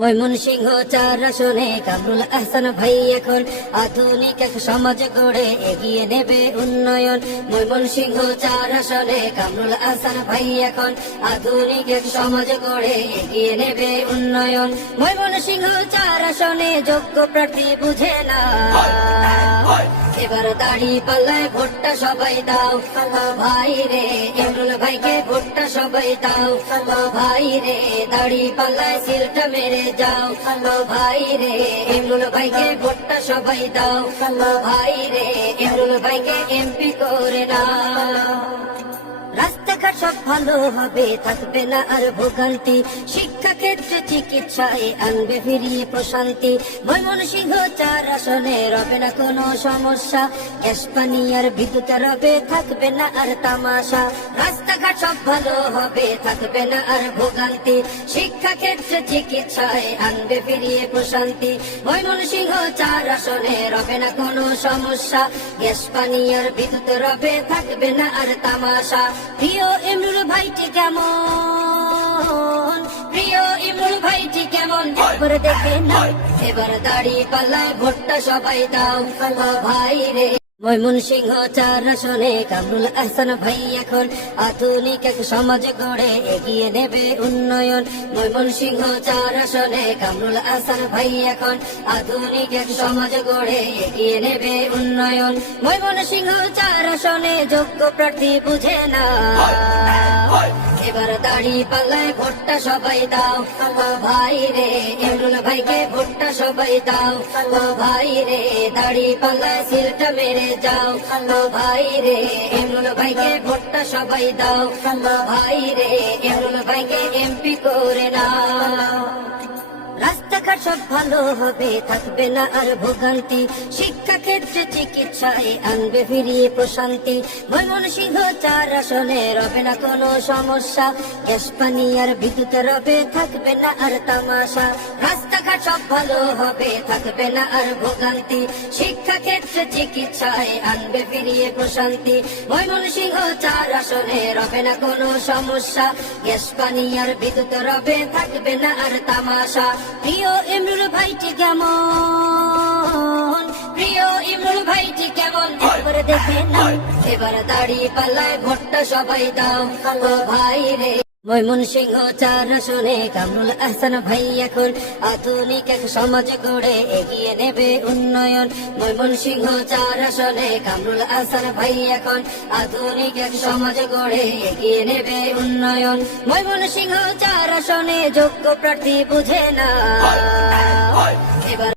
ময়মনসিংহ চার আসনে কামরুল আহসান ভাই এখন। আধুনিক এক সমাজ গড়ে এগিয়ে নেবে উন্নয়ন। ময়মনসিংহ চার আসনে কামরুল আহসান ভাই এখন। আধুনিক এক সমাজ গড়ে এগিয়ে নেবে উন্নয়ন। ময়মনসিংহ চার আসনে যোগ্য প্রার্থী বুঝে না। এবার দাড়ি পাল্লায় ভোটটা সবাই দাও। ভাই রে, ইমরুল ভাইকে ভোটটা সবাই দাও। ভাই রে, দাড়ি পাল্লায় সিলটা মেরে যাও। ভাই রে, ইমরুল ভাইকে ভোটটা সবাই দাও। ভাই রে, ইমরুল ভাইকে এমপি করে না সব ভালো হবে, থাকবে না আর ভোগান্তি। শিক্ষা ক্ষেত্রে চিকিৎসায় আনবে ফিরিয়ে প্রশান্তি। ময়মনসিংহ চার আসনে রবে না কোনো সমস্যা। গ্যাস, পানি আর বিদ্যুৎ রবে, থাকবে না আর তামাশা। রাস্তাঘাট সব ভালো হবে, থাকবে না আর ভোগান্তি। শিক্ষা ক্ষেত্রে চিকিৎসায় আনবে ফিরিয়ে প্রশান্তি। ময়মনসিংহ চার আসনে রবে না কোনো সমস্যা। গ্যাস, পানি আর বিদ্যুৎ রবে, থাকবে না আর তামাশা। প্রিয় ইমরুল ভাইটি কেমন? প্রিয় ইমরুল ভাইটি কেমন? একবার দেখে না এবার দাড়ি পাল্লায় ভোটটা সবাই দাও। ভাই রে। ময়মনসিংহ চার আসনে কামরুল আহসান ভাই এখন আধুনিক এক সমাজ গড়ে এগিয়ে নেবে উন্নয়ন। ময়মনসিংহ চার আসনে কামরুল আহসান ভাই এখন আধুনিক এক সমাজ গড়ে এগিয়ে নেবে উন্নয়ন। ময়মনসিংহ চার আসনে যোগ্য প্রার্থী বুঝে না। এবার দাড়ি পাল্লায় ভোটটা সবাই দাও। ভাই রে ইমরুল ভাইকে ভোটটা সবাই দাও। ভাই রে, দাড়ি পাল্লায় সিলটা মেরে যাও। ভাই রে ইমরুল ভাইকে ভোটটা সবাই দাও। ভাই রে ইমরুল ভাইকে এমপি করে না রাস্তাঘাট সব ভালো হবে, থাকবে না আর ভোগান্তি। শিক্ষা ক্ষেত্রে চিকিৎসায় আনবে ফিরিয়ে প্রশান্তি। ময়মনসিংহ চার আসনে রবে না কোনো সমস্যা। গ্যাস, পানি আর বিদ্যুৎ রবে, থাকবে না আর তামাশা। রাস্তাঘাট সব ভালো হবে, থাকবে না আর ভোগান্তি। শিক্ষা ক্ষেত্রে চিকিৎসায় আনবে ফিরিয়ে প্রশান্তি। ময়মনসিংহ চার আসনে রবে না কোনো সমস্যা। গ্যাস, পানি আর বিদ্যুৎ রবে, থাকবে না আর তামাশা। প্রিয় ইমরুল ভাইটি কেমন? প্রিয় ইমরুল ভাইটি কেমন? একবার দেখে না এবার দাড়ি পাল্লায় ভোটটা সবাই দাও। ভাই রে ময়মনসিংহ চার আসনে কামরুল আহসান ভাই এখন। আধুনিক এক সমাজ গড়ে এগিয়ে নেবে উন্নয়ন। ময়মনসিংহ চার আসনে কামরুল আহসান ভাই এখন। আধুনিক এক সমাজ গড়ে এগিয়ে নেবে উন্নয়ন। ময়মনসিংহ চার আসনে যোগ্য প্রার্থী বুঝে না।